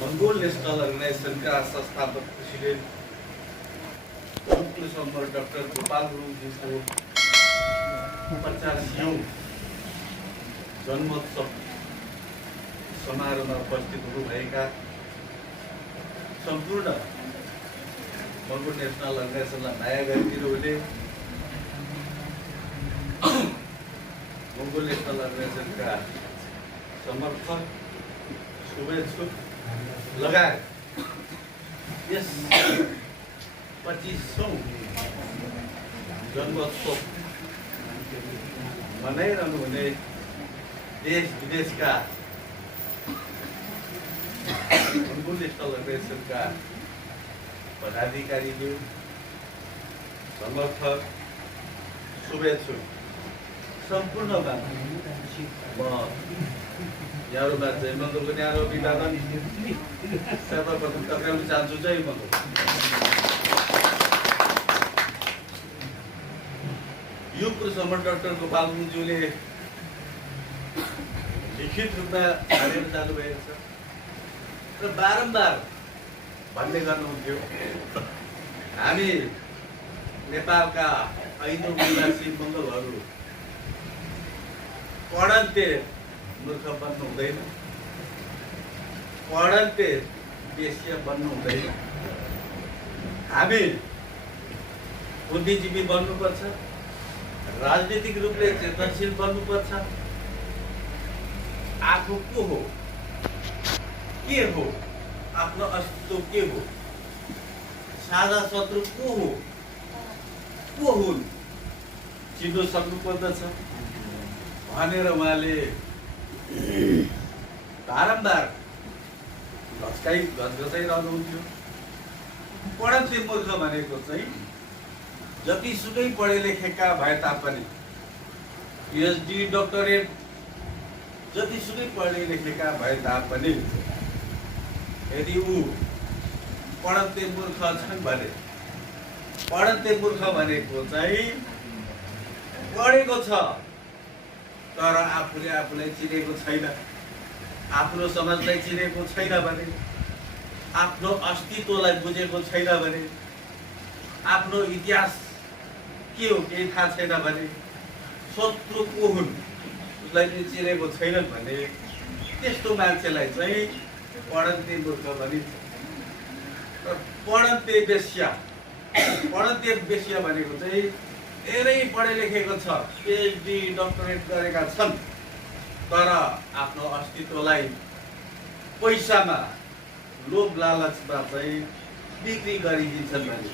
Mongol national organisation का संस्थापक president doctor Gopal Gurung जी को 50औं जन्मोत्सव समारोहमा उपस्थित हुनुभएका सम्पूर्ण मंगोल नेशनल अर्गनाइजेसनलाई माया गरिदिनुहुने मंगोल नेशनल अर्गनाइजेसनका समर्थक शुभेच्छुक लगायत यस 25औं जन्मोत्सव मनाइरहनु हुने देश विदेशका मंगोल नेशनल अर्गनाइजेसनका पदाधिकारीहरू, समर्थक, शुभेच्छुक सम्पूर्णमा म यहाँहरूमा जय मङ्गलको न्यारो अभिवादन सर्वप्रथम टक्राउन चाहन्छु। जय मङ्गल। यो कुरो सम्म डाक्टर गोपाल गुरुङज्यूले लिखित रूपमा हालेर जानुभएको छ र बारम्बार भन्ने गर्नुहुन्थ्यो, हामी नेपालका ऐनौँ निवासी मङ्गलहरू पढन्ते मूर्ख बन्नु हुँदैन, पढन्ते देशीय बन्नु हुँदैन, हामी बुद्धिजीवी बन्नुपर्छ, राजनीतिक रूपले चेतनशील बन्नुपर्छ, आफू को हो, के हो, आफ्नो अस्तित्व के हो, साझा शत्रु को हो, को हुन् चिन्नु सक्नुपर्दछ भनेर उहाँले बारम्बार घचघचाइरहनुहुन्थ्यो। पढन्ते मूर्ख भनेको चाहिँ जतिसुकै पढे लेखेका भए तापनि, पिएचडी डक्टरेट जतिसुकै पढे लेखेका भए तापनि यदि ऊ पढन्ते मूर्ख छन् भने, पढन्ते मूर्ख भनेको चाहिँ पढेको छ तर आफूले आफूलाई चिनेको छैन, आफ्नो समाजलाई चिनेको छैन भने, आफ्नो अस्तित्वलाई बुझेको छैन भने, आफ्नो इतिहास के हो केही थाहा छैन भने, शत्रु को हुन् उसलाई पनि चिनेको छैनन् भने त्यस्तो मान्छेलाई चाहिँ पढन्ते मूर्ख भनिन्छ। र पढन्ते बेस्या भनेको चाहिँ धेरै पढे लेखेको छ, पिएचडी डक्टरेट गरेका छन् तर आफ्नो अस्तित्वलाई पैसामा लोभ लालचमा चाहिँ बिक्री गरिदिन्छन् भने,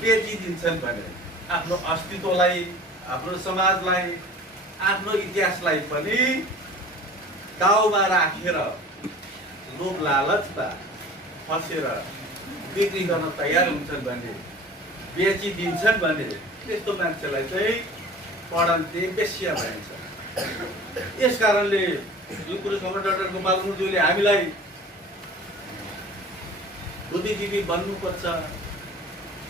बेचिदिन्छन् भने, आफ्नो अस्तित्वलाई, आफ्नो समाजलाई, आफ्नो इतिहासलाई पनि दाउमा राखेर लोभ लालचमा फसेर बिक्री गर्न तयार हुन्छन् भने, बेचिदिन्छन् भने त्यस्तो मान्छेलाई चाहिँ पढन्ते बेस्या भनिन्छ। यस कारणले यो कुरो सम्म डाक्टर गोपाल गुरुङज्यूले हामीलाई बुद्धिजीवी बन्नुपर्छ,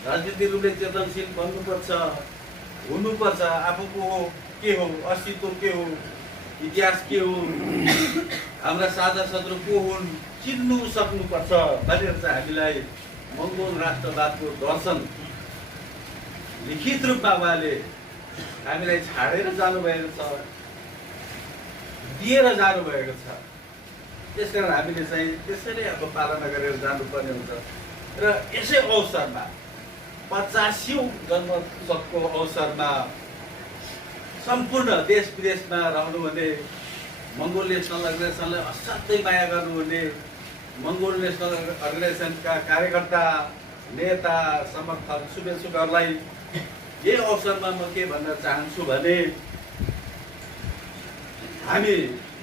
राजनीतिक रूपले चेतनशील बन्नुपर्छ, हुनुपर्छ, आफूको के हो, अस्तित्व के हो, इतिहास के हो, हाम्रा साझा शत्रु को हुन् चिन्नु सक्नुपर्छ भनेर चाहिँ हामीलाई मङ्गोल राष्ट्रवादको दर्शन लिखित रूपमा उहाँले हामीलाई छाडेर जानुभएको छ, दिएर जानुभएको छ। त्यसकारण हामीले चाहिँ त्यसैले अब पालना गरेर जानुपर्ने हुन्छ। र यसै अवसरमा 50औं जन्मोत्सवको अवसरमा सम्पूर्ण देश विदेशमा रहनुहुने मंगोल नेशनल अर्गनाइजेसनलाई असाध्यै माया गर्नुहुने मंगोल नेशनल अर्गनाइजेसनका कार्यकर्ता, नेता, समर्थक, शुभेच्छुकहरूलाई यही अवसरमा म के भन्न चाहन्छु भने हामी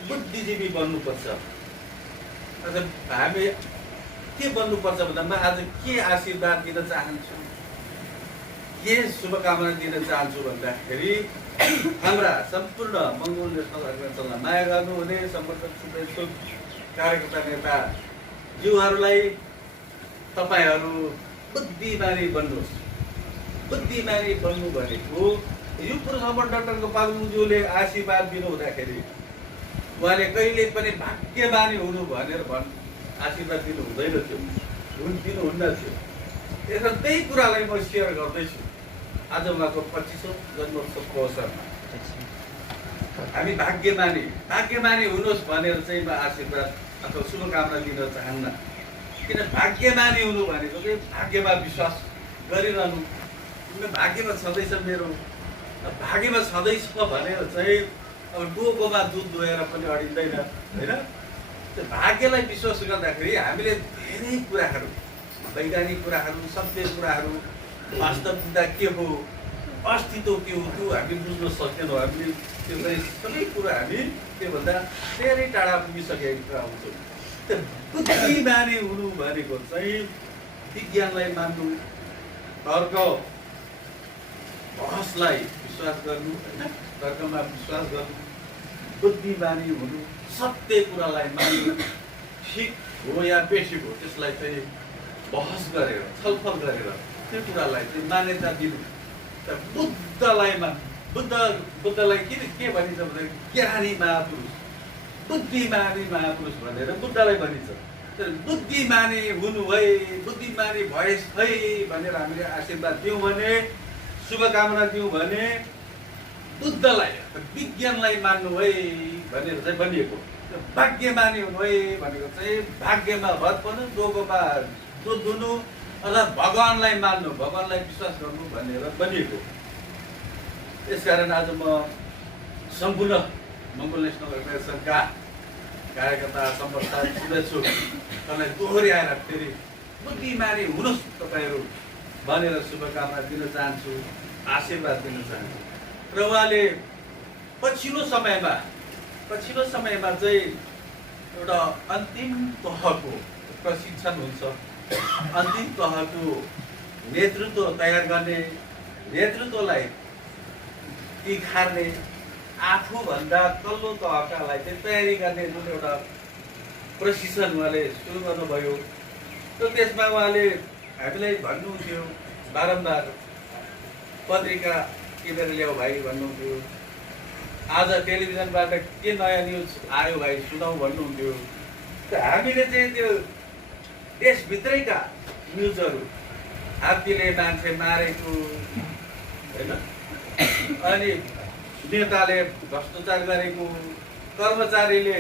बुद्धिजीवी बन्नुपर्छ। हामी के बन्नुपर्छ भन्दा म आज के आशीर्वाद दिन चाहन्छु, के शुभकामना दिन चाहन्छु भन्दाखेरि हाम्रा सम्पूर्ण मंगोल नेशनल अर्गनाइजेसनलाई माया गर्नुहुने समर्थक, शुभेच्छुक, कार्यकर्ता, नेता जीवहरूलाई तपाईहरू बुद्धिमानी बन्नुहोस्। बुद्धिमानी बन्नु भनेको यो कुरोसम्म डाक्टर गोपाल गुरुङज्यूले आशीर्वाद दिनु हुँदाखेरि उहाँले कहिले पनि भाग्यमानी हुनु भनेर आशीर्वाद दिनु हुँदैन थियो, दिनुहुन्न थियो। यसमा त्यही कुरालाई म सेयर गर्दैछु आज उहाँको 25औं जन्मोत्सवको अवसरमा। हामी भाग्यमानी हुनुहोस् भनेर चाहिँ म आशीर्वाद अथवा शुभकामना दिन चाहन्न। किन भाग्यमानी हुनु भनेको चाहिँ भाग्यमा विश्वास गरिरहनु। भाग्यमा छँदैछ मेरो, भाग्यमा छँदैछ भनेर चाहिँ अब डोकोमा दुध दुहेर पनि अडिँदैन होइन। त्यो भाग्यलाई विश्वास गर्दाखेरि हामीले धेरै कुराहरू, वैज्ञानिक कुराहरू, सत्य कुराहरू, वास्तविकता के हो, अस्तित्व के हो, त्यो हामी बुझ्न सकेनौँ। हामीले त्यो चाहिँ सबै कुरा हामी त्योभन्दा धेरै टाढा पुगिसकेका हुन्छौँ। त्यो बुद्धिमानी हुनु भनेको चाहिँ विज्ञानलाई मान्नु, तर्क बहसलाई विश्वास गर्नु होइन, तर्कमा विश्वास गर्नु, बुद्धिमानी हुनु, सत्य कुरालाई मान्नु, ठिक हो या बेठिक हो त्यसलाई चाहिँ बहस गरेर, छलफल गरेर त्यो कुरालाई चाहिँ मान्यता दिनु। बुद्धलाई के भनिन्छ भने ज्ञानी महापुरुष, बुद्धिमानी महापुरुष भनेर बुद्धलाई भनिन्छ। बुद्धिमानी हुनु है, बुद्धिमानी भएस है भनेर हामीले आशीर्वाद दियौँ भने, शुभकामना दियौँ भने बुद्धलाई, विज्ञानलाई मान्नु है भनेर चाहिँ भनिएको। भाग्यमानी हुनु है भनेको चाहिँ भाग्यमा भर पर्नु, डोकोमा दुध दुनु अथवा भगवानलाई मान्नु, भगवानलाई विश्वास गर्नु भनेर भनिएको। यसकारण आज म सम्पूर्ण मङ्गोल नेसनल अर्गनाइजेसनका कार्यकर्ता सम्पर्कता शुभेच्छु तपाईँलाई दोहोऱ्याएर फेरि बुद्धिमानी हुनुहोस् तपाईँहरू भनेर शुभकामना दिन चाहन्छु, आशीर्वाद दिन चाहन्छु। र उहाँले पछिल्लो समयमा चाहिँ एउटा अन्तिम तहको प्रशिक्षण हुन्छ, अन्तिम तहको नेतृत्व तयार गर्ने, नेतृत्वलाई तिखार्ने, आफूभन्दा तल्लो तहकालाई चाहिँ तयारी गर्ने जुन एउटा प्रशिक्षण उहाँले सुरु गर्नुभयो। र त्यसमा उहाँले हामीलाई भन्नुहुन्थ्यो बारम्बार, पत्रिका किनेर ल्याऊ भाइ भन्नुहुन्थ्यो, आज टेलिभिजनबाट के नयाँ न्युज आयो भाइ सुनाऊ भन्नुहुन्थ्यो। हामीले चाहिँ त्यो देशभित्रैका न्युजहरू, हात्तीले मान्छे मारेको होइन, अनि नेताले भ्रष्टाचार गरेको, कर्मचारीले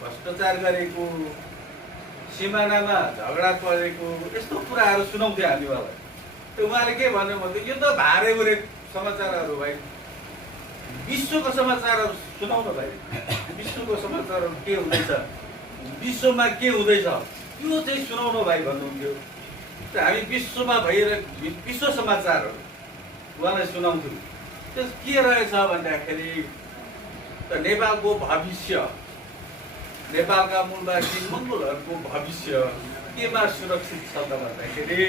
भ्रष्टाचार गरेको, सिमानामा झगडा परेको, यस्तो कुराहरू सुनाउँथ्यो हामी उहाँलाई। त्यो उहाँले के भन्नु भन्थ्यो, यो त भारे उरे समाचारहरू भाइ, विश्वको समाचारहरू सुनाउ न भाइ, विश्वको समाचारहरू के हुँदैछ, विश्वमा के हुँदैछ त्यो चाहिँ सुनाउनु भाइ भन्नुहुन्थ्यो। हामी विश्वमा विश्व समाचारहरू उहाँलाई सुनाउँथ्यौँ। त्यस के रहेछ भन्दाखेरि त नेपालको भविष्य, नेपालका मूलवासी मङ्गोलहरूको भविष्य केमा सुरक्षित छ त भन्दाखेरि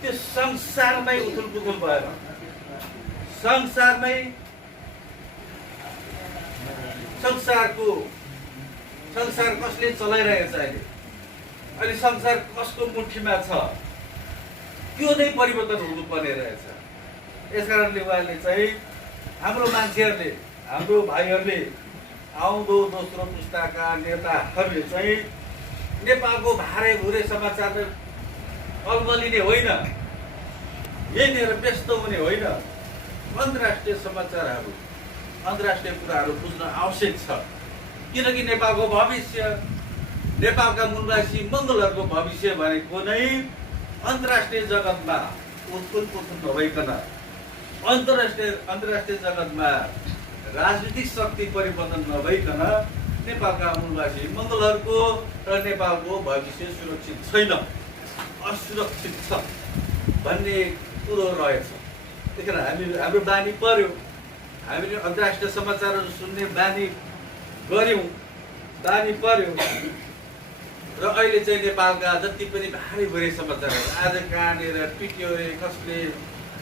त्यो संसारमै उथुलपुथुल भएर, संसार कसले चलाइरहेछ अहिले संसार कसको मुठीमा छ, त्यो नै परिवर्तन हुनुपर्ने रहेछ। यसकारणले उहाँले चाहिँ हाम्रो मान्छेहरूले, हाम्रो भाइहरूले, आउँदो दोस्रो पुस्ताका नेताहरूले चाहिँ नेपालको भारे भुरे समाचार अलमलिने होइन, यहीँनिर व्यस्त हुने होइन, अन्तर्राष्ट्रिय समाचारहरू, अन्तर्राष्ट्रिय कुराहरू बुझ्न आवश्यक छ। किनकि नेपालको भविष्य, नेपालका मूलवासी मङ्गोलहरूको भविष्य भनेको नै अन्तर्राष्ट्रिय जगतमा उथुलपुथुल नभइकन, अन्तर्राष्ट्रिय जगतमा राजनीतिक शक्ति परिवर्तन नभइकन नेपालका मूलवासी मङ्गोलहरूको र नेपालको भविष्य सुरक्षित छैन, असुरक्षित छ भन्ने कुरो रहेछ। त्यही कारण हाम्रो बानी पर्यो, हामीले अन्तर्राष्ट्रिय समाचारहरू सुन्ने बानी पर्यो। र अहिले चाहिँ नेपालका जति पनि भारी भुरे समाचारहरू, आज कहाँनिर पिट्यो अरे, कसले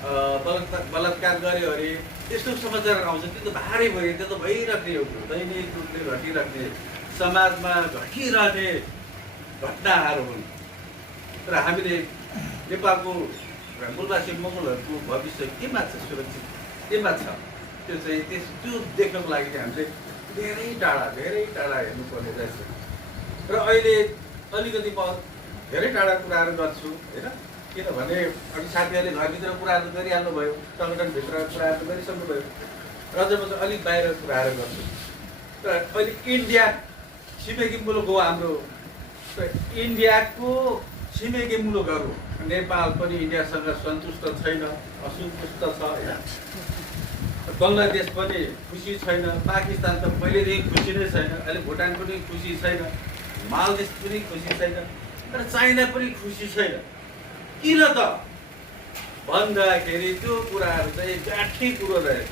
बलात्कार गर्यो अरे, त्यस्तो समाचारहरू आउँछ। त्यो त भारी भुरे, त्यो त भइराख्ने हो, दैनिक रूपले घटिराख्ने, समाजमा घटिरहने घटनाहरू हुन्। तर हामीले नेपालको मूलवासी मङ्गोलहरूको भविष्य केमा छ, सुरक्षित केमा छ, त्यो देख्नको लागि हामीले धेरै टाढा हेर्नुपर्ने रहेछ। र र अहिले अलिकति म धेरै टाढा कुराहरू गर्छु होइन, किनभने अनि साथीहरूले घरभित्र कुराहरू गरिहाल्नु भयो, सङ्गठनभित्र कुराहरू गरिसक्नुभयो, र जब म अलिक बाहिर कुराहरू गर्छु। र अहिले इन्डिया छिमेकी मुलुक हो हाम्रो, इन्डियाको छिमेकी मुलुकहरू नेपाल पनि इन्डियासँग सन्तुष्ट छैन, असन्तुष्ट छ होइन। बङ्गलादेश पनि खुसी छैन, पाकिस्तान त पहिलेदेखि खुसी नै छैन, अहिले भुटान पनि खुसी छैन, मालदिप्स पनि खुसी छैन, तर चाइना पनि खुसी छैन। किन त भन्दाखेरि त्यो कुराहरू चाहिँ गाँठी कुरो रहेछ,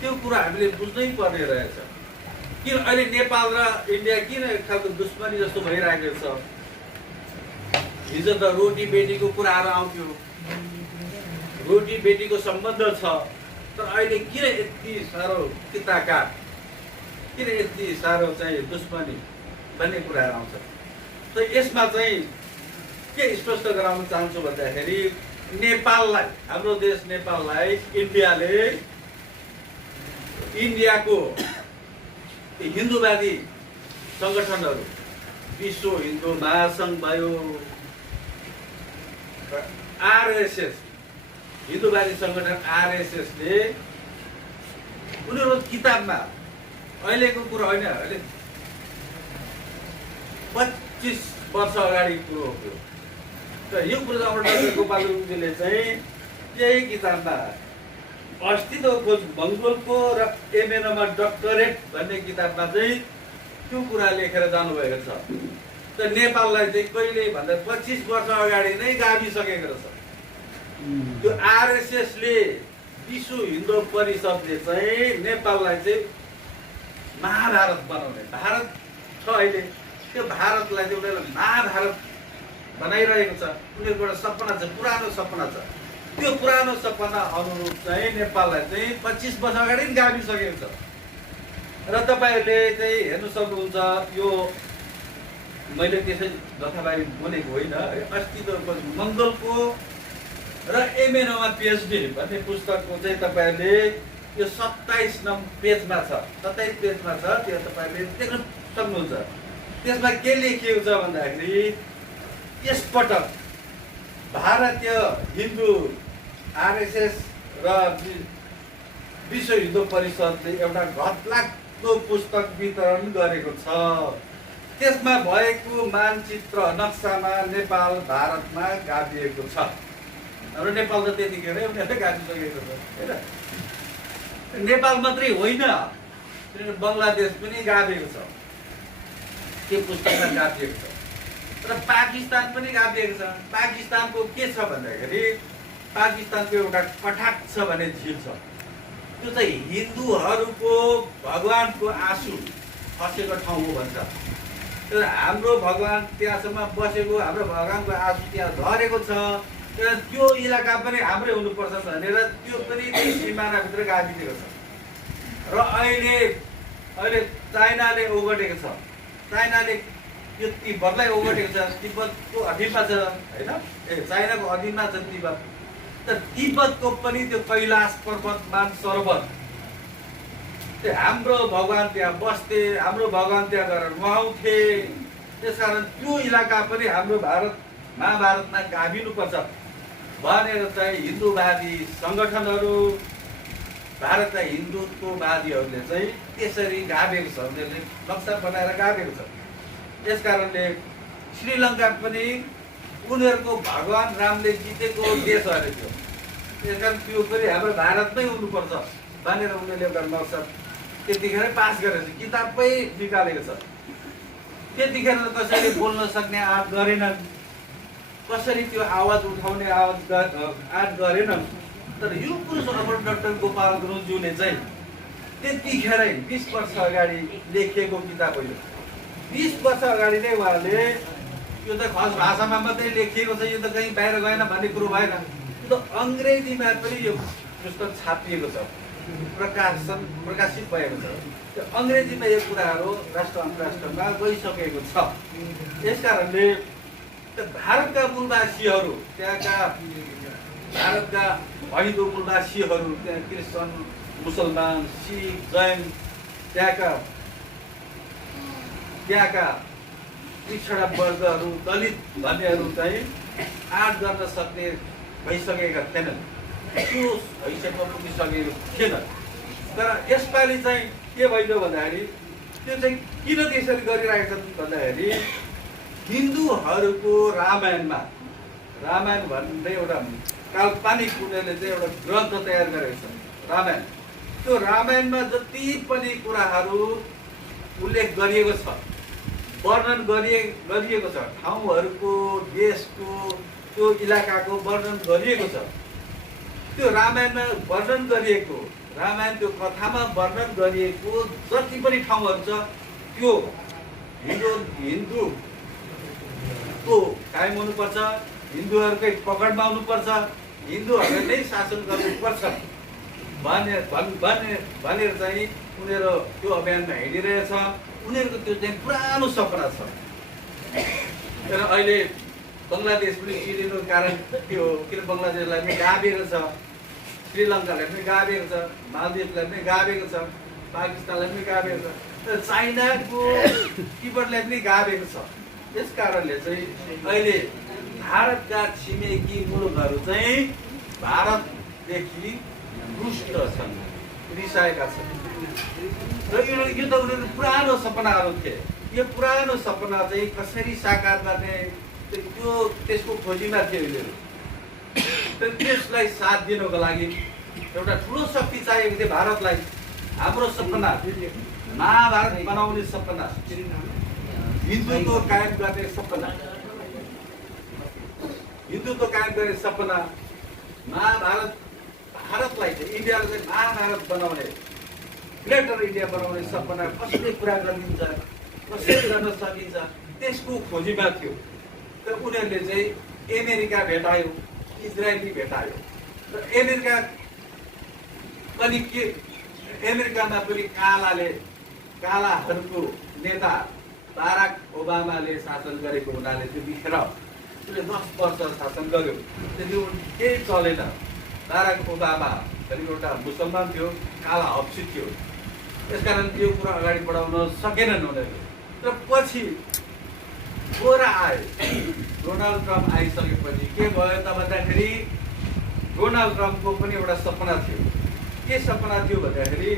त्यो कुरा हामीले बुझ्नै पर्ने रहेछ। किन अहिले नेपाल र इन्डिया किन एक खालको दुश्मनी जस्तो भइरहेको छ? हिजो त रोटी बेटीको कुराहरू आउँथ्यो, रोटी बेटीको सम्बन्ध छ, तर अहिले किन यति साह्रो किताकाट, किन यति साह्रो चाहिँ दुश्मनी भन्ने कुराहरू आउँछ। त यसमा चाहिँ के स्पष्ट गराउन चाहन्छु भन्दाखेरि नेपाललाई, हाम्रो देश नेपाललाई इन्डियाले इन्डियाको हिन्दूवादी सङ्गठनहरू, विश्व हिन्दू महासङ्घ भयो, आरएसएस हिन्दूवादी सङ्गठन आरएसएसले उनीहरू किताबमा अहिलेको कुरो होइन, अहिले 25 वर्ष अगाडि कुरो हो त्यो। र यो कुरो चाहिँ डाक्टर गोपाल गुरुङजीले चाहिँ यही किताबमा अस्तित्व खोज मङ्गोलको र एमएनमा डक्टरेट भन्ने किताबमा चाहिँ त्यो कुरा लेखेर जानुभएको छ। त नेपाललाई चाहिँ कहिले भन्दा 25 वर्ष अगाडि नै गाभिसकेको रहेछ। त्यो आरएसएसले, विश्व हिन्दू परिषदले चाहिँ नेपाललाई चाहिँ महाभारत बनाउने, भारत छ अहिले, त्यो भारतलाई चाहिँ उनीहरूले महाभारत बनाइरहेको छ। उनीहरूको एउटा सपना छ, पुरानो सपना छ। त्यो पुरानो सपना अनुरूप चाहिँ नेपाललाई चाहिँ 25 वर्ष अगाडि नै गाभिसकेको छ। र तपाईँहरूले चाहिँ हेर्नु सक्नुहुन्छ, यो मैले त्यसै जथाभावी बोलेको होइन, अस्तित्वको मङ्गोलको र एमएनमा पिएचडी भन्ने पुस्तकको चाहिँ तपाईँहरूले यो 27 नम्बर पेजमा छ, 27 पेजमा छ, त्यो तपाईँहरूले देख्न सक्नुहुन्छ। त्यसमा के लेखिएको छ भन्दाखेरि यसपटक भारतीय हिन्दू आरएसएस र विश्व हिन्दू परिषदले एउटा घटलाग्दो पुस्तक वितरण गरेको छ। त्यसमा भएको मानचित्र नक्सामा नेपाल भारतमा गाभिएको छ। हाम्रो नेपाल त त्यतिखेर उनीहरूले गाभिसकेको छ होइन। नेपाल मात्रै होइन, बङ्गलादेश पनि गाभिएको छ, त्यो पुस्तकमा गाभिएको छ। र पाकिस्तान पनि गाभिएको छ। पाकिस्तानको के छ भन्दाखेरि पाकिस्तानको एउटा कटाक्ष भन्ने झिल छ, त्यो चाहिँ हिन्दूहरूको भगवानको आँसु खसेको ठाउँ हो भन्छ। तर हाम्रो भगवान त्यहाँसम्म बसेको, हाम्रो भगवानको आँसु त्यहाँ झरेको छ, त्यो इलाका पनि हाम्रै हुनुपर्छ भनेर त्यो पनि सिमानाभित्र गाभिदिएको छ। र अहिले चाइनाले ओगटेको छ, चाइनाले यो तिब्बतलाई ओगटेको छ, तिब्बतको अधीनमा छ होइन, चाइनाको अधीनमा छ तिब्बत। तर तिब्बतको पनि त्यो कैलाश पर्वत मानसरोवर, त्यो हाम्रो भगवान त्यहाँ बस्थे, हाम्रो भगवान त्यहाँ गएर नुहाउँथे। त्यसकारण त्यो इलाका पनि हाम्रो भारत महाभारतमा गाभिनुपर्छ भनेर चाहिँ हिन्दूवादी सङ्गठनहरू, भारतका हिन्दुत्ववादीहरूले चाहिँ त्यसरी गाभेको छ, उनीहरूले नक्सा बनाएर गाभेको छ। त्यस कारणले श्रीलङ्का पनि उनीहरूको भगवान रामले जितेको देश अरे त्यो, त्यस कारण त्यो पनि हाम्रो भारतमै हुनुपर्छ भनेर उनीहरूले एउटा नक्सा त्यतिखेर पास गरेको छ, किताबमै निकालेको छ। त्यतिखेर त कसैले बोल्न सक्ने आँट गरेनन्, कसरी त्यो आवाज उठाउने आँट गरेनन्। तर यो पुरुष अमर डाक्टर गोपाल गुरुङज्यूले चाहिँ त्यतिखेरै 20 वर्ष अगाडि लेखिएको किताब हो। 20 वर्ष अगाडि नै उहाँले यो त खस भाषामा मात्रै लेखिएको छ, यो त कहीँ बाहिर गएन भन्ने कुरो भएन। यो त अङ्ग्रेजीमा पनि यो पुस्तक छापिएको छ, प्रकाशित भएको छ। त्यो अङ्ग्रेजीमा यो कुराहरू राष्ट्र अन्तर्राष्ट्रमा गइसकेको छ। यस कारणले भारतका मूलवासीहरू, त्यहाँका भारतका हिन्दू मूलवासीहरू, त्यहाँ क्रिस्चियन, मुसलमान, सिख, जैन, त्यहाँका पिछडा वर्गहरू दलित भन्नेहरू चाहिँ आँट गर्न सक्ने भइसकेका थिएनन्, त्यो हैसियतमा पुगिसकेको थिएन। तर यसपालि चाहिँ के भइदियो भन्दाखेरि त्यो चाहिँ किन त्यसरी गरिरहेका छन् भन्दाखेरि हिन्दूहरूको रामायण भन्ने एउटा काल्पनिक उनीहरूले चाहिँ एउटा ग्रन्थ तयार गरेको छ रामायण। त्यो रामायणमा जति पनि कुराहरू उल्लेख गरिएको छ, वर्णन गरिएको छ, ठाउँहरूको, देशको, त्यो इलाकाको वर्णन गरिएको छ। त्यो रामायणमा वर्णन गरिएको, रामायण त्यो कथामा वर्णन गरिएको जति पनि ठाउँहरू छ त्यो हिन्दूको कायम हुनुपर्छ, हिन्दूहरूकै पकडमा हुनुपर्छ, हिन्दूहरूले नै शासन गर्नुपर्छ भनेर चाहिँ उनीहरू त्यो अभियानमा हिँडिरहेछ। उनीहरूको त्यो चाहिँ पुरानो सपना छ। तर अहिले बङ्गलादेश पनि चिनिनुको कारण त्यो किन बङ्गलादेशलाई पनि गाभेको छ, श्रीलङ्कालाई पनि गाभेको छ, मालदिभ्सलाई पनि गाभेको छ, पाकिस्तानलाई पनि गाभेको छ, तर चाइनाको तिब्बतलाई पनि गाभेको छ। यस कारणले चाहिँ अहिले भारतका छिमेकी मुलुकहरू चाहिँ भारतदेखि रुष्ट छन्, रिसाएका छन्। र यो त उनीहरू पुरानो सपनाहरू थिए। यो पुरानो सपना चाहिँ कसरी साकार गर्ने त्यसको खोजीमा थियो उनीहरू। त्यसलाई साथ दिनको लागि एउटा ठुलो शक्ति चाहिएको थियो भारतलाई। हाम्रो सपना महाभारत बनाउने सपना, हिन्दुत्व कायम गर्ने सपना, हिन्दुत्व कायम गर्ने सपना, भारतलाई चाहिँ इन्डियालाई चाहिँ महाभारत बनाउने, ग्रेटर इन्डिया बनाउने सपना कसरी पुरा गरिन्छ, कसरी गर्न सकिन्छ, त्यसको खोजीमा थियो। तर उनीहरूले चाहिँ अमेरिका भेटायो, इजरायल भेटायो। र अमेरिकामा पनि कालाहरूको नेता बाराक ओबामाले शासन गरेको हुनाले त्यो बिखेर उसले 10 वर्ष शासन गर्यो, त्यो केही चलेन। बाराक ओबामा एउटा मुसलमान थियो, काला हप्सी थियो, त्यसकारण त्यो कुरा अगाडि बढाउन सकेनन् उनीहरूले। र पछि गोरा आयो, डोनाल्ड ट्रम्प आइसकेपछि के भयो त भन्दाखेरि डोनाल्ड ट्रम्पको पनि एउटा सपना थियो। के सपना थियो भन्दाखेरि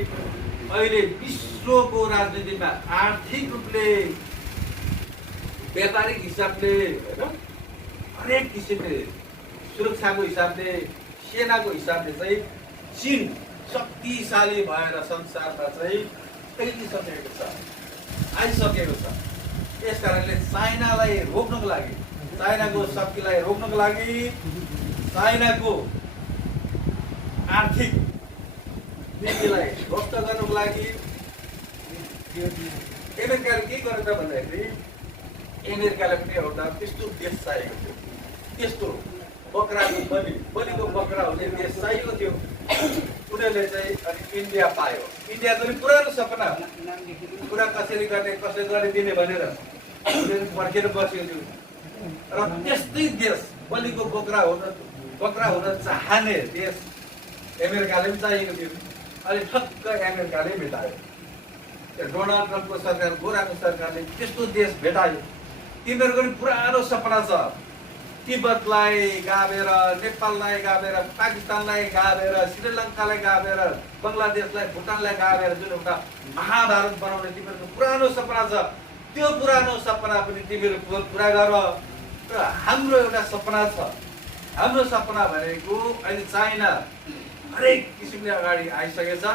अहिले विश्वको राजनीतिमा आर्थिक रूपले, व्यापारिक हिसाबले, होइन, हरेक किसिमले, सुरक्षाको हिसाबले, सेनाको हिसाबले चाहिँ चीन शक्तिशाली भएर संसारमा चाहिँ फैलिसकेको छ, आइसकेको छ। यस कारणले चाइनालाई रोक्नको लागि, चाइनाको शक्तिलाई रोक्नको लागि, चाइनाको आर्थिक नीतिलाई ध्वस्त गर्नको लागि अमेरिकाले के गरेछ भन्दाखेरि अमेरिकालाई पनि एउटा त्यस्तो देश चाहिएको थियो, त्यस्तो बलिको बकरा हुने देश चाहिएको थियो। उनीहरूले चाहिँ अनि इन्डिया पायो। इन्डियाको पनि पुरानो सपना, कुरा कसरी गरिदिने भनेर उनीहरू पर्खेर बसेको थियो। र त्यस्तै देश, बलिको बकरा हुन चाहने देश अमेरिकाले पनि चाहिएको थियो। अनि ठक्क अमेरिकाले भेटायो। डोनाल्ड ट्रम्पको सरकार, गोराको सरकारले त्यस्तो देश भेटायो। तिनीहरूको पनि पुरानो सपना छ, तिब्बतलाई गाभेर, नेपाललाई गाभेर, पाकिस्तानलाई गाभेर, श्रीलङ्कालाई गाभेर, बङ्गलादेशलाई, भुटानलाई गाभेर जुन एउटा महाभारत बनाउने तिमीहरूको पुरानो सपना छ। त्यो पुरानो सपना पनि तिमीहरू पुरा गर। र हाम्रो एउटा सपना छ। हाम्रो सपना भनेको अहिले चाइना हरेक किसिमले अगाडि आइसकेको छ।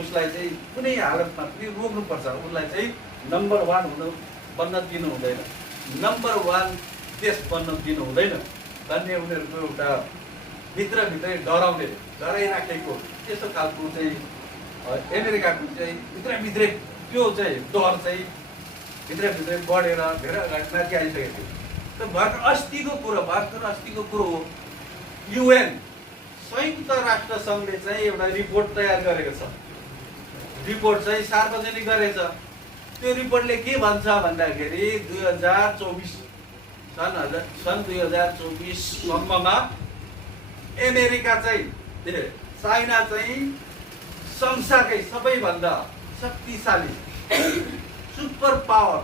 उसलाई चाहिँ कुनै हालतमा पनि रोक्नुपर्छ। उसलाई चाहिँ नम्बर 1 बन्न दिनु हुँदैन, नम्बर 1 देश बन्न दिनु हुँदैन भन्ने उनीहरूको एउटा भित्रभित्रै डराइराखेको त्यस्तो खालको चाहिँ अमेरिकाको चाहिँ भित्रभित्रै त्यो चाहिँ डर चाहिँ भित्रभित्रै बढेर धेरै अगाडि माथि आइसकेको थियो। त भर्खर अस्तिको कुरो हो, UN संयुक्त राष्ट्र सङ्घले चाहिँ एउटा रिपोर्ट तयार गरेको छ। रिपोर्ट चाहिँ सार्वजनिक गरेछ। त्यो रिपोर्टले के भन्छ भन्दाखेरि 2024 सन् 2024 सम्ममा अमेरिका चाहिँ, चाइना चाहिँ संसारकै सबैभन्दा शक्तिशाली सुपर पावर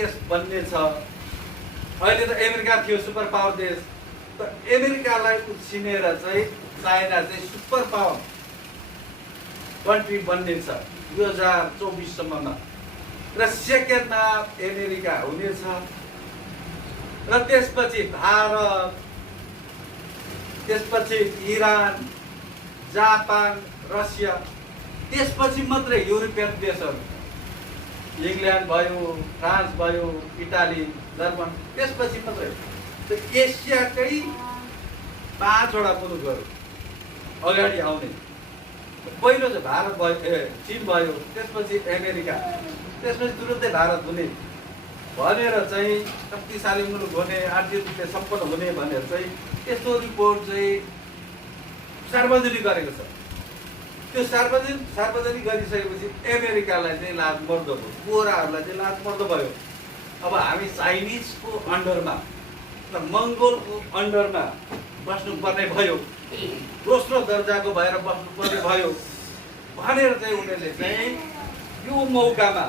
देश बन्ने छ। अहिले त अमेरिका थियो सुपर पावर देश, त अमेरिकालाई उछिनेर चाहिँ चाइना चाहिँ सुपर पावर कन्ट्री बन्ने छ 2024 सम्ममा। र सेकेन्डमा अमेरिका हुनेछ, र त्यसपछि भारत, त्यसपछि इरान, जापान, रसिया, त्यसपछि मात्रै युरोपियन देशहरू, इङ्ल्यान्ड भयो, फ्रान्स भयो, इटाली, जर्मन, त्यसपछि मात्रै। त एसियाकै 5वटा मुलुकहरू अगाडि आउने। पहिलो चाहिँ भारत भयो, चीन भयो, त्यसपछि अमेरिका, त्यसपछि तुरुन्तै भारत हुने भनेर चाहिँ शक्तिशाली मुलुक हुने, आर्थिक रूपले सम्पन्न हुने भनेर चाहिँ त्यस्तो रिपोर्ट चाहिँ सार्वजनिक गरेको छ। त्यो सार्वजनिक गरिसकेपछि अमेरिकालाई चाहिँ लाजमर्दो भयो, गोराहरूलाई चाहिँ लाजमर्दो भयो। अब हामी चाइनिजको अन्डरमा र मङ्गोलको अन्डरमा बस्नुपर्ने भयो, दोस्रो दर्जाको भएर बस्नुपर्ने भयो भनेर चाहिँ उनीहरूले चाहिँ यो मौकामा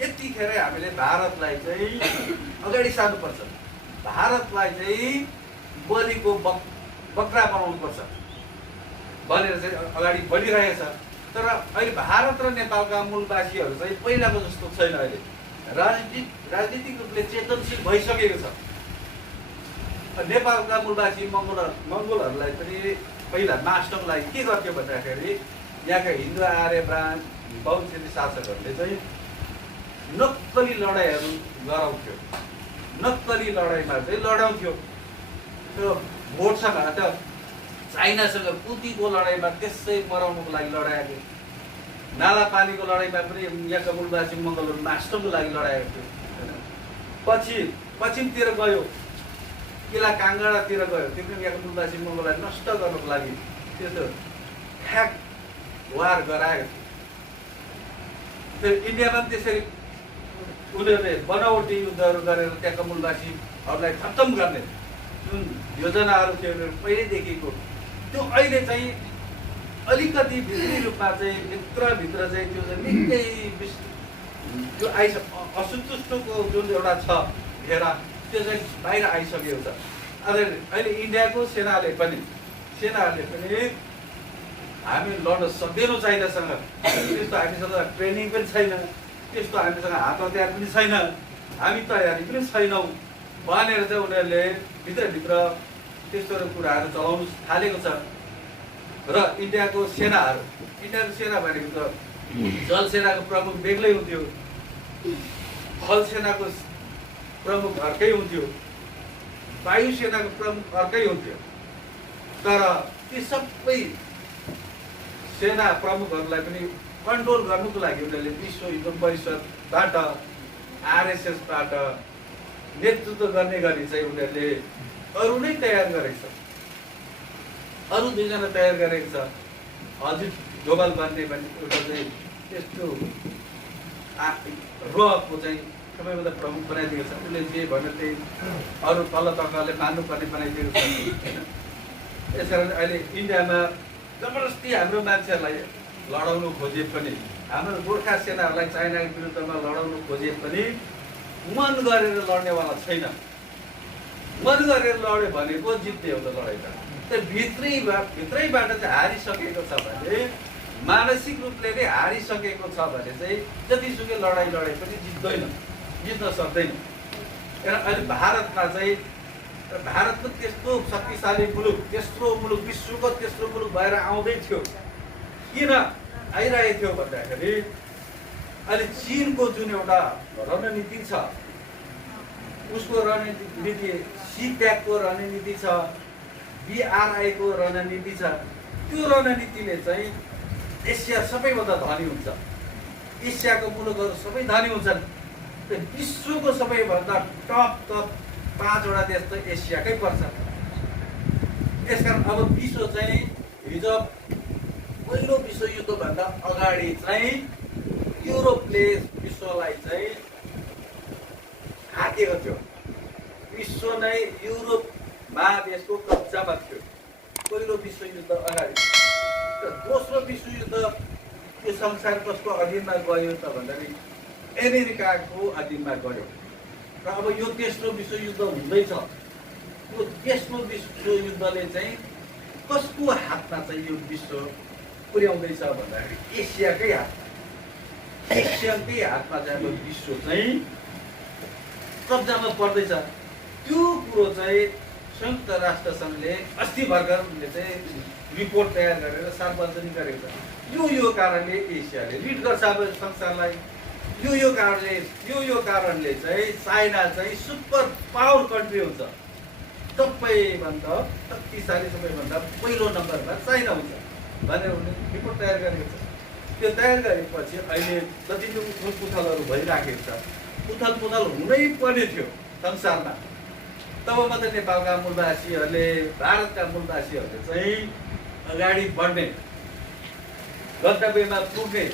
यतिखेर हामीले भारतलाई चाहिँ अगाडि सार्नुपर्छ, भारतलाई चाहिँ बलिको बक्रा बनाउनुपर्छ भनेर चाहिँ अगाडि बढिरहेछ। तर अहिले भारत र नेपालका मूलवासीहरू चाहिँ पहिलाको जस्तो छैन। अहिले राजनीतिक रूपले चेतनशील भइसकेको छ। नेपालका मूलवासी मङ्गोलहरूलाई पनि पहिला मास्टङलाई के गर्थ्यो भन्दाखेरि यहाँका हिन्दू आर्य ब्राह्मण बहुक्षेत्री शासकहरूले चाहिँ नक्कली लडाइँहरू गराउँथ्यो, नक्कली लडाइँमा चाहिँ लडाउँथ्यो। त्यो भोटसँग त चाइनासँग कुतीको लडाइँमा त्यसै मराउनुको लागि लडाएको, नाला पानीको लडाइँमा पनि यहाँका मूलवासी मङ्गलहरू मास्टरको लागि लडाएको थियो। पछि पश्चिमतिर गयो, किला काङ्गडातिर गयो, त्यो पनि यहाँको मूलवासी मङ्गललाई नष्ट गर्नुको लागि त्यस्तो ठ्याक वार गराएको थियो। त्यो इन्डियामा पनि त्यसरी उनीहरूले बनावटी युद्धहरू गरेर त्यहाँका मूलवासीहरूलाई खत्तम गर्ने जुन योजनाहरू थियो पहिल्यैदेखिको, त्यो अहिले चाहिँ अलिकति भित्री रूपमा चाहिँ भित्रभित्र चाहिँ त्यो चाहिँ निकै त्यो असन्तुष्टको जुन एउटा छ घेरा, त्यो चाहिँ बाहिर आइसकेको छ। अहिले इन्डियाको सेनाहरूले पनि हामी लड्न सक्दैनौँ चाइनासँग, त्यस्तो हामीसँग ट्रेनिङ पनि छैन, त्यस्तो हामीसँग हात हतियार पनि छैन, हामी तयारी पनि छैनौँ भनेर चाहिँ उनीहरूले भित्रभित्र त्यस्तो कुराहरू चलाउनु थालेको छ। र इन्डियाको सेना भनेको त जल सेनाको प्रमुख बेग्लै हुन्थ्यो, थल सेनाको प्रमुख अर्कै हुन्थ्यो, वायु सेनाको प्रमुख अर्कै हुन्थ्यो। तर ती सबै सेना प्रमुखहरूलाई पनि कन्ट्रोल गर्नुको लागि उनीहरूले विश्व युद्ध परिषदबाट, आरएसएसबाट नेतृत्व गर्ने गरी चाहिँ उनीहरूले अरू नै तयार गरेको छ, अरू 2जना तयार गरेको छ। अजित डोभाल भन्ने एउटा चाहिँ त्यस्तो रको चाहिँ सबैभन्दा प्रमुख बनाइदिएको छ। उसले जे भन्यो त्यही अरू तल तहले मान्नुपर्ने बनाइदिएको छ। यसकारण अहिले इन्डियामा जबरजस्ती हाम्रो मान्छेहरूलाई लडाउनु खोजे पनि, हाम्रो गोर्खा सेनाहरूलाई चाइनाको विरुद्धमा लडाउनु खोजे पनि मन गरेर लड्नेवाला छैन। मन गरेर लड्यो भनेको जित्ने हो त लडाइँ त। त्यो भित्रैबाट चाहिँ हारिसकेको छ भने, मानसिक रूपले नै हारिसकेको छ भने चाहिँ जतिसुकै लडाइँ लडे पनि जित्न सक्दैन। अहिले भारतमा चाहिँ भारत पनि त्यस्तो शक्तिशाली मुलुक, तेस्रो मुलुक, विश्वको तेस्रो मुलुक भएर आउँदै थियो। किन आइरहेको थियो भन्दाखेरि अहिले चीनको जुन एउटा रणनीति छ, उसको रणनीति, सिप्याकको रणनीति छ, BRI को रणनीति छ। त्यो रणनीतिले चाहिँ एसिया सबैभन्दा धनी हुन्छ, एसियाको मुलुकहरू सबै धनी हुन्छन्। विश्वको सबैभन्दा टप 5वटा देश त एसियाकै पर्छ। यसकारण अब विश्व चाहिँ हिजो पहिलो विश्वयुद्धभन्दा अगाडि चाहिँ युरोपले विश्वलाई चाहिँ हातेको थियो। विश्व नै युरोप महादेशको कब्जामा थियो पहिलो विश्वयुद्ध अगाडि। र दोस्रो विश्वयुद्ध यो संसार कसको अधीनमा गयो त भन्दाखेरि अमेरिकाको अधीनमा गयो। अब यो तेस्रो विश्वयुद्ध हुँदैछ, यो तेस्रो विश्वयुद्धले चाहिँ कसको हातमा चाहिँ यो विश्व पुर्याउँदैछ भन्दाखेरि एसियाकै हातमा चाहिँ अब विश्व चाहिँ कब्जामा पर्दैछ। त्यो कुरो चाहिँ संयुक्त राष्ट्र सङ्घले अस्ति भर्खरले चाहिँ रिपोर्ट तयार गरेर सार्वजनिक गरेको छ। यो कारणले एसियाले लिड गर्छ अब संसारलाई। यो कारणले चाहिँ चाइना चाहिँ सुपर पावर कन्ट्री हुन्छ। सबैभन्दा शक्तिशाली, सबैभन्दा पहिलो नम्बरमा चाइना हुन्छ भनेर उनले रिपोर्ट तयार गरेको छ। त्यो तयार गरेपछि अहिले जति पनि उथलपुथलहरू भइराखेको छ, उथलपुथल हुनै पर्ने थियो संसारमा। तब मात्रै नेपालका मूलवासीहरूले, भारतका मूलवासीहरूले चाहिँ अगाडि बढ्ने, गन्तव्यमा पुग्ने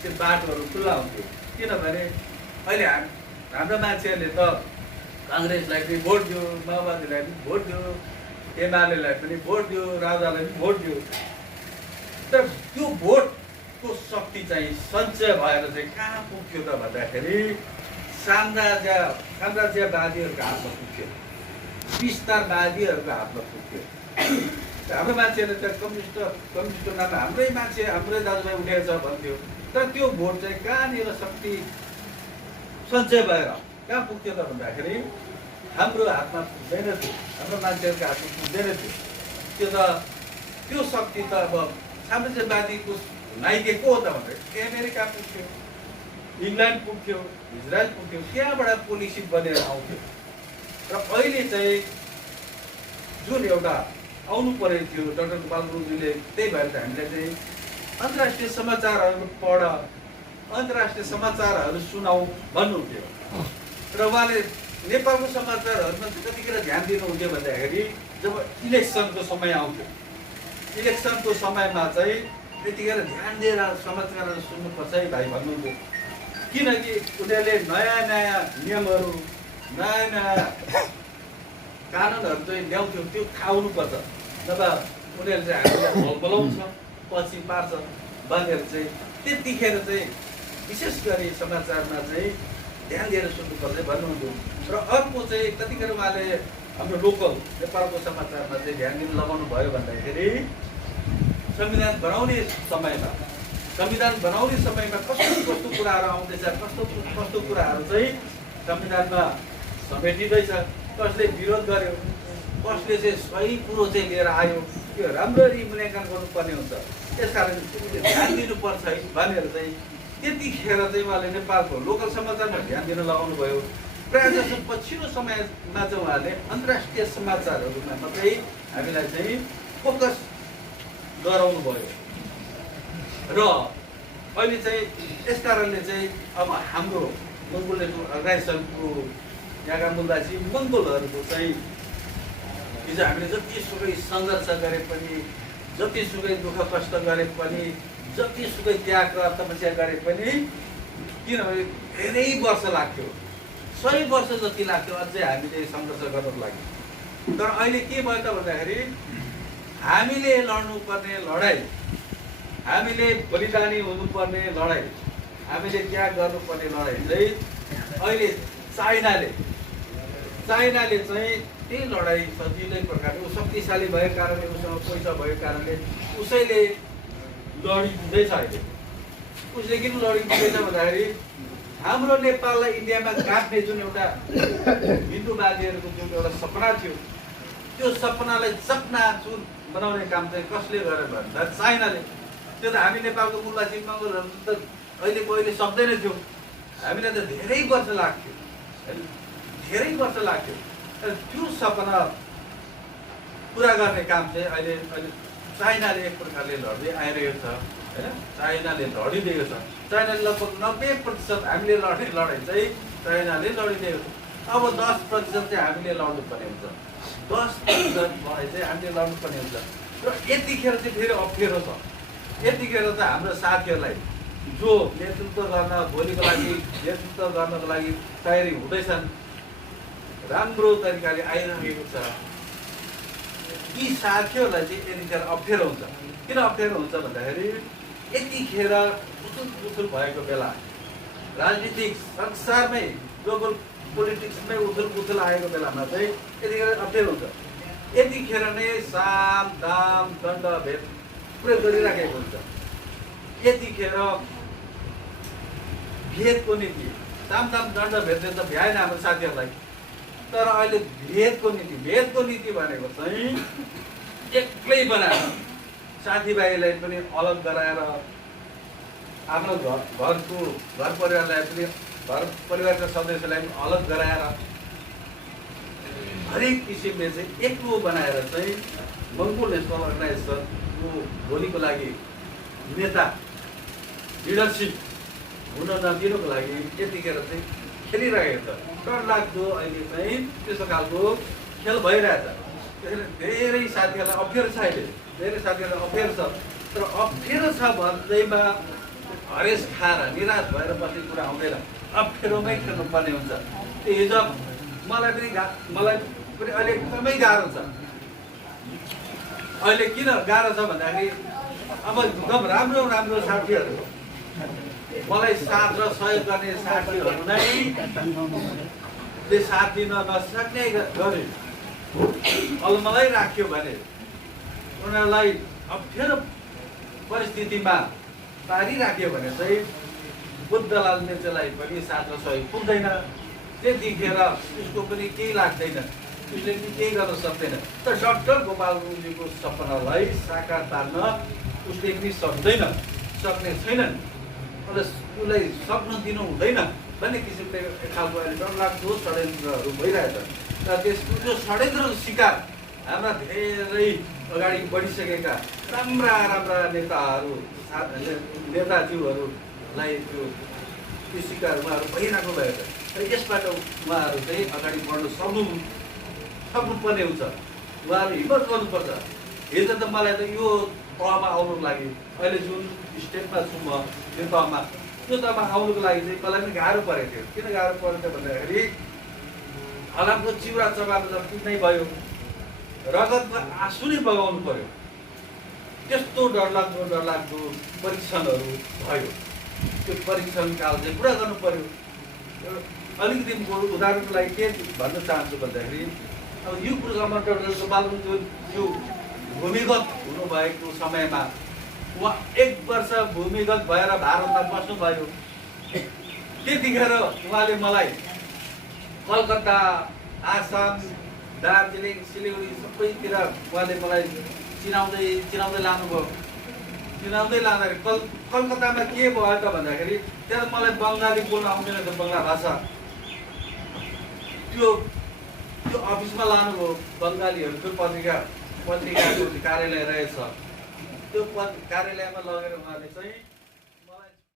त्यो बाटोहरू खुल्ला हुन्थ्यो। किनभने अहिले हाम्रो मान्छेहरूले त काङ्ग्रेसलाई पनि भोट दियो, माओवादीलाई पनि भोट दियो, एमालेलाई पनि भोट दियो, राजालाई पनि भोट दियो। तर त्यो भोटको शक्ति चाहिँ सञ्चय भएर चाहिँ कहाँ पुग्थ्यो त भन्दाखेरि साम्राज्यवादीहरूको हातमा पुग्थ्यो, विस्तारवादीहरूको हातमा पुग्थ्यो। हाम्रो मान्छेहरूले त कम्युनिस्टको नाममा हाम्रै मान्छे, हाम्रै दाजुभाइ उठेको छ भन्थ्यो। तर त्यो भोट चाहिँ कहाँनिर शक्ति सञ्चय भएर कहाँ पुग्थ्यो त भन्दाखेरि हाम्रो हातमा पुग्दैन थियो, हाम्रो मान्छेहरूको हातमा पुग्दैन थियो। त्यो शक्ति त अब साम्राज्यवादीको नाइके को हो त भन्दाखेरि अमेरिका पुग्थ्यो, इङ्ल्यान्ड पुग्थ्यो, इजरायल पुग्थ्यो, त्यहाँबाट पोलिसी बनेर आउँथ्यो। र अहिले चाहिँ जुन एउटा आउनु परेको थियो डाक्टर गोपाल गुरुङजीले, त्यही भएर त हामीलाई चाहिँ अन्तर्राष्ट्रिय समाचारहरू पढ, अन्तर्राष्ट्रिय समाचारहरू सुनाऊ भन्नुहुन्थ्यो। र उहाँले नेपालको समाचारहरूमा चाहिँ कतिखेर ध्यान दिनुहुन्थ्यो भन्दाखेरि जब इलेक्सनको समय आउँथ्यो, इलेक्सनको समयमा चाहिँ त्यतिखेर ध्यान दिएर समाचारहरू सुन्नुपर्छ है भाइ भन्नुहुन्थ्यो। किनकि उनीहरूले नयाँ नियमहरू, नयाँ कानुनहरू चाहिँ ल्याउँथ्यो, त्यो थाहा हुनुपर्छ, नभए उनीहरूले चाहिँ हामीलाई बोलाउँछ, पछि पार्छ भनेर चाहिँ त्यतिखेर चाहिँ विशेष गरी समाचारमा चाहिँ ध्यान दिएर सुन्नुपर्छ भन्नुहुन्थ्यो। र अर्को चाहिँ कतिखेर उहाँले हाम्रो लोकल नेपालको समाचारमा चाहिँ ध्यान दिन लगाउनु भयो भन्दाखेरि संविधान बनाउने समयमा कस्तो कुराहरू आउँदैछ, कस्तो कुराहरू चाहिँ संविधानमा समेटिँदैछ, कसले विरोध गर्यो, कसले चाहिँ सही कुरो चाहिँ लिएर आयो, त्यो राम्ररी मूल्याङ्कन गर्नुपर्ने हुन्छ। त्यसकारण ध्यान दिनुपर्छ है भनेर चाहिँ त्यतिखेर चाहिँ उहाँले नेपालको लोकल समाचारमा ध्यान दिन लगाउनु भयो। प्रायः जस्तो पछिल्लो समयमा चाहिँ उहाँले अन्तर्राष्ट्रिय समाचारहरूमा मात्रै हामीलाई चाहिँ फोकस गराउनु भयो। र अहिले चाहिँ यस कारणले चाहिँ अब हाम्रो मङ्गोलियन अर्गनाइजेसनको यहाँका मूलवासी मङ्गोलहरूको चाहिँ हिजो हामीले जतिसुकै सङ्घर्ष गरे पनि, जतिसुकै दुःख कष्ट गरे पनि, जतिसुकै त्याग र तपस्या गरे पनि, किनभने धेरै वर्ष लाग्थ्यो, 100 वर्ष जति लाग्थ्यो अझै हामीले सङ्घर्ष गर्नको लागि। तर अहिले के भयो त भन्दाखेरि हामीले लड्नुपर्ने लडाइँ, हामीले बलिदानी हुनुपर्ने लडाइँ, हामीले त्याग गर्नुपर्ने लडाइँ चाहिँ अहिले चाइनाले चाहिँ त्यही लडाइँ सजिलै प्रकारले, ऊ शक्तिशाली भएको कारणले, उसँग पैसा भएको कारणले उसैले लडिदिँदैछ। अहिले उसले किन लडिदिँदैछ भन्दाखेरि हाम्रो नेपाललाई इन्डियामा काट्ने जुन एउटा हिन्दूवादीहरूको जुन एउटा सपना थियो, त्यो सपनालाई चकनाचुर बनाउने काम चाहिँ कसले गर्यो भन्दा चाइनाले। त्यो त हामी नेपालको मूलवासी मङ्गोलहरू त अहिले सक्दैन थियो, हामीलाई त धेरै वर्ष लाग्थ्यो। त्यो सपना पुरा गर्ने काम चाहिँ अहिले चाइनाले एक प्रकारले लड्दै आइरहेको छ होइन। चाइनाले लडिदिएको छ, चाइनाले लगभग 90% हामीले लड्ने लडाइँ चाहिँ चाइनाले लडिदिएको छ। अब 10% चाहिँ हामीले लड्नुपर्ने हुन्छ, 10% लडाइँ चाहिँ हामीले लड्नुपर्ने हुन्छ। र यतिखेर चाहिँ फेरि अप्ठ्यारो छ। यतिखेर चाहिँ हाम्रो साथीहरूलाई जो नेतृत्व गर्न, भोलिको लागि नेतृत्व गर्नको लागि तयारी हुँदैछन्, राम्रो तरिकाले आइरहेको छ, यी साथीहरूलाई चाहिँ यतिखेर अप्ठ्यारो हुन्छ। किन अप्ठ्यारो हुन्छ भन्दाखेरि यतिखेर उथुल भएको बेला राजनीतिक संसारमै ग्लोबल पोलिटिक्समै उथल आएको बेलामा चाहिँ यतिखेर अप्ठ्यारो हुन्छ। यतिखेर नै साम दाम दण्ड भेद पुरै गरिराखेको हुन्छ। यतिखेर भेदको नीति साम दाम दण्ड भेदले त भ्याएन हाम्रो साथीहरूलाई, तर अहिले भेदको नीति भनेको चाहिँ एक्लै बनाएर साथीभाइलाई पनि अलग गराएर आफ्नो घर परिवारलाई पनि घर परिवारका सदस्यलाई पनि अलग गराएर हरेक किसिमले चाहिँ एक्लो बनाएर चाहिँ मङ्गोल नेसनल अर्गनाइजेसनको भोलिको लागि नेता लिडरसिप हुन नदिनुको लागि यतिखेर चाहिँ खेलिरहेको छ। डरलाग्दो अहिले चाहिँ त्यस्तो खालको खेल भइरहेछ। त्यसैले धेरै साथीहरूलाई अप्ठ्यारो छ, अहिले धेरै साथीहरूलाई अप्ठ्यारो छ। तर अप्ठ्यारो छ भन्दैमा हरेस खाएर निराश भएर बस्ने कुरा आउँदैन, अप्ठ्यारोमै खेल्नुपर्ने हुन्छ। त्यो हिजो मलाई पनि अहिले एकदमै गाह्रो छ। अहिले किन गाह्रो छ भन्दाखेरि अब एकदम राम्रो साथीहरू, मलाई साथ र सहयोग गर्ने साथीहरू नै साथ दिन नसक्ने गरी अलमलै राख्यो भने उनीहरूलाई अप्ठ्यारो परिस्थितिमा पारिराख्यो भने चाहिँ बुद्धलाल मेचेलाई पनि साथ र सहयोग पुग्दैन। त्यतिखेर उसको पनि केही लाग्दैन, उसले पनि केही गर्न सक्दैन। तर डाक्टर गोपाल गुरुङजीको सपनालाई साकार पार्न उसले पनि सक्ने छैनन्, उसलाई सक्न दिनु हुँदैन भन्ने किसिमले खालको अहिले डरलाग्दो षड्यन्त्रहरू भइरहेछ। र त्यो षड्यन्त्रको शिकार हाम्रा धेरै अगाडि बढिसकेका राम्रा नेताज्यूहरूलाई त्यो शिकार उहाँहरू भइरहेको भएको छ। र यसबाट उहाँहरू चाहिँ अगाडि बढ्न सक्नुपर्ने हुन्छ। उहाँहरू हिम्मत गर्नुपर्छ। हिजो त मलाई त यो तहमा आउनुको लागि, अहिले जुन स्टेटमा छु म त्यो तहमा आउनुको लागि चाहिँ मलाई पनि गाह्रो परेको थियो। किन गाह्रो परेको थियो भन्दाखेरि हलामको चिउरा चबाएको जस्तो नै भयो, रगतमा आँसु नै बगाउनु पर्यो। त्यस्तो डरलाग्दो परीक्षणहरू भयो। त्यो परीक्षण काल चाहिँ पुरा गर्नु पर्यो। अलिकति उदाहरणको लागि के भन्न चाहन्छु भन्दाखेरि अब यो कुरामा डाक्टर गोपाल गुरुङज्यू भूमिगत हुनुभएको समयमा उहाँ 1 वर्ष भूमिगत भएर भारतमा बस्नुभयो। त्यतिखेर उहाँले मलाई कलकत्ता, आसाम, दार्जिलिङ, सिलगढी सबैतिर उहाँले मलाई चिनाउँदै लानुभयो। चिनाउँदै लाँदाखेरि कलकत्तामा के भयो त भन्दाखेरि त्यहाँ मलाई बङ्गाली बोल्न आउँदैन थियो, बङ्गला भाषा। त्यो अफिसमा लानुभयो, बङ्गालीहरूको पत्रिकाको कार्यालय रहेछ, त्यो कार्यालयमा लगेर उहाँले चाहिँ